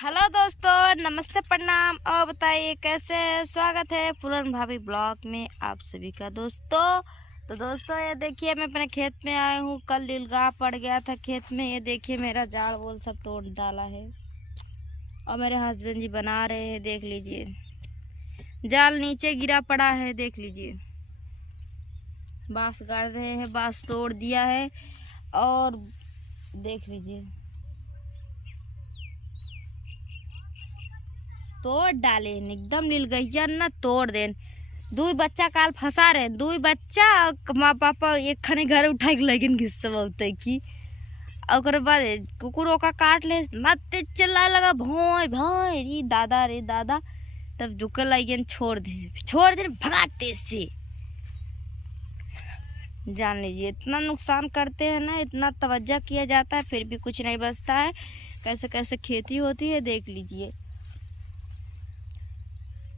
Hello दोस्तों, नमस्ते, प्रणाम। और बताइए कैसे हैं? स्वागत है पूरन भाभी ब्लॉग में आप सभी का दोस्तों। तो दोस्तों ये देखिए मैं अपने खेत में आया हूँ। कल नीलगाय पड़ गया था खेत में। ये देखिए मेरा जाल वोल सब तोड़ डाला है और मेरे हस्बैंड जी बना रहे हैं। देख लीजिए जाल नीचे गिरा पड़ा है। देख लीजिए बांस गाड़ रहे हैं, बांस तोड़ दिया है। और देख लीजिए तोड़ डाले एकदम नीलगैया ना तोड़ देन। दू बच्चा काल फंसा रहे, दू बच्चा माँ पापा एक खने घर उठा के लेकिन घिस्से बहुत है की। और बाद कुकुरों का काट ले ना तेज चिल्लाए लगा भोय भोय रे दादा। तब झुके लगे छोड़ दे भगाते से। जान लीजिए इतना नुकसान करते हैं ना, इतना तवज्जो किया जाता है फिर भी कुछ नहीं बचता है। कैसे कैसे खेती होती है देख लीजिए।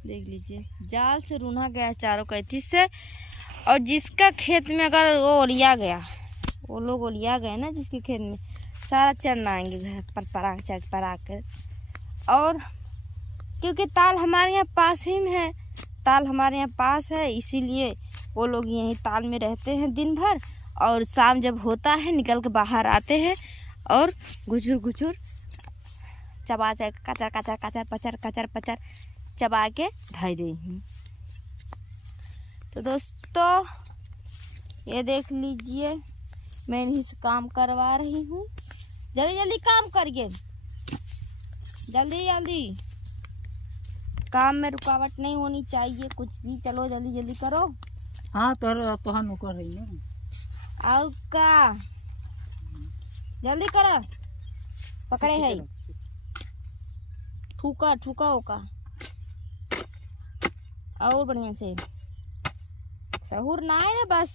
देख लीजिए जाल से रूना गया चारों कैथी से। और जिसका खेत में अगर वो ओलिया गया, वो लोग ओलिया गए ना जिसके खेत में, सारा चरना आएंगे घर पर परा कर। और क्योंकि ताल हमारे यहाँ पास ही में है, ताल हमारे यहाँ पास है, इसीलिए वो लोग यहीं ताल में रहते हैं दिन भर। और शाम जब होता है निकल के बाहर आते हैं और गुचुर गुचुर चबा कचर कचर कचर पचर कचर पचर चबा के धाई दे। तो दोस्तों ये देख लीजिए मैं इन्हीं से काम करवा रही हूँ। जल्दी जल्दी काम करिए, जल्दी जल्दी। काम में रुकावट नहीं होनी चाहिए कुछ भी। चलो जल्दी जल्दी करो। हाँ तो हाँ कर रही है। आओ का जल्दी करो, पकड़े है ठुका ठुका होका और बढ़िया से सहूर ना है बस।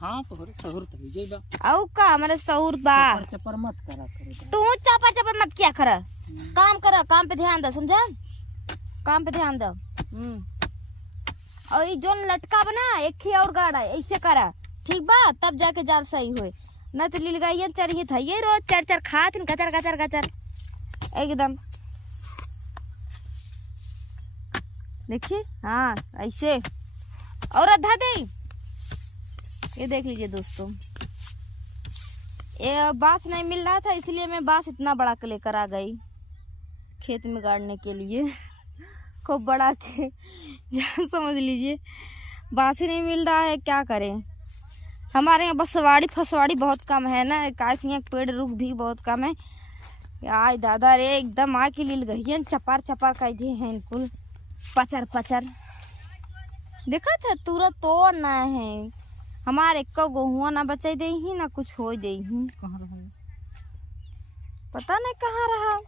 हाँ तो सहूर तो हो जाएगा। आओ का हमारे सहूर बा चपर मत करा करे। तू चपर चपर मत किया कर, काम कर, काम पे ध्यान दे, समझा? काम पे ध्यान दो। और ये जो लटका बना एक ही और गाड़ा ऐसे करा, ठीक बा? तब जाके जाल सही होए। न तो नीलगाय चढ़ी था ये रोज चर चर खात कचर कचर कचर एकदम। देखिए हाँ ऐसे और अधा दे। ये देख लीजिए दोस्तों, ये बांस नहीं मिल रहा था इसलिए मैं बांस इतना बड़ा के लेकर आ गई खेत में गाड़ने के लिए। खूब बड़ा के समझ लीजिए बांस ही नहीं मिल रहा है, क्या करें। हमारे यहाँ बसवाड़ी फसवाड़ी बहुत कम है ना, काश यहाँ पेड़ रुख भी बहुत कम है। आय दादा रे एकदम आके लील गई चपार चपार कह दिए हैं इनको पचर पचर। देखा था तुरंत तोड़ ना है हमारे गोहुआ ना बचाई दे ही ना कुछ हो दे ही। कहाँ रहा पता नहीं कहाँ रहा,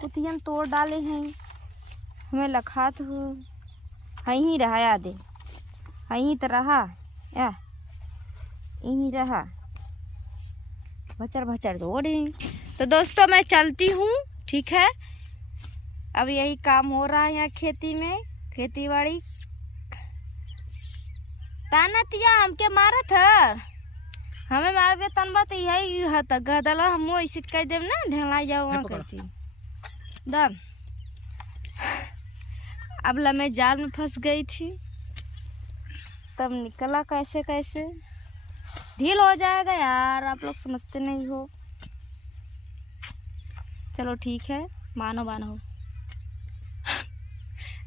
कुतियन तोड़ डाले हैं। हमें लखा तो यहीं रहा, याद है यहीं तो रहा या यहीं रहा भचर भचर दौड़ी। तो दोस्तों मैं चलती हूँ, ठीक है? अब यही काम हो रहा है यहाँ खेती में, खेती बाड़ी। तानतिया हमके मारा था, हमें मार के तनबा तो यही हता गदला हम ऐसे कह देव ना ढेला जाओ वहाँ कहती दम। अब मैं जाल में फंस गई थी, तब निकला कैसे कैसे। ढील हो जाएगा यार, आप लोग समझते नहीं हो। चलो ठीक है, मानो मानो।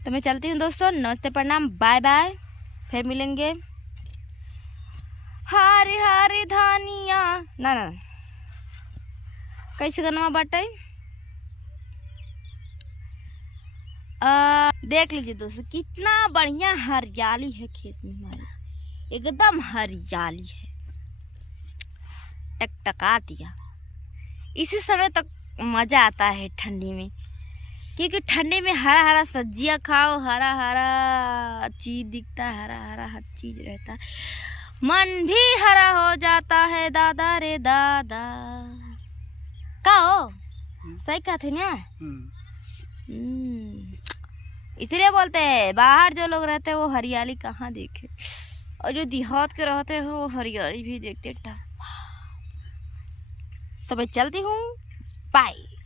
तो मैं चलती हूँ दोस्तों, नमस्ते प्रणाम बाय बाय, फिर मिलेंगे। हारी हारी धानिया ना ना कैसे गनवा बाटे देख लीजिए दोस्तों कितना बढ़िया हरियाली है खेत में हमारे, एकदम हरियाली है, टकटका दिया। इसी समय तक मजा आता है ठंडी में, क्योंकि ठंडी में हरा हरा सब्जियां खाओ, हरा हरा चीज दिखता है, हरा हरा हर चीज रहता है, मन भी हरा हो जाता है। दादा रे दादा का हो सही कहते ना। इसलिए बोलते हैं बाहर जो लोग रहते हैं वो हरियाली कहाँ देखे, और जो देहात के रहते हैं वो हरियाली भी देखते। तो मैं चलती हूँ। बाय।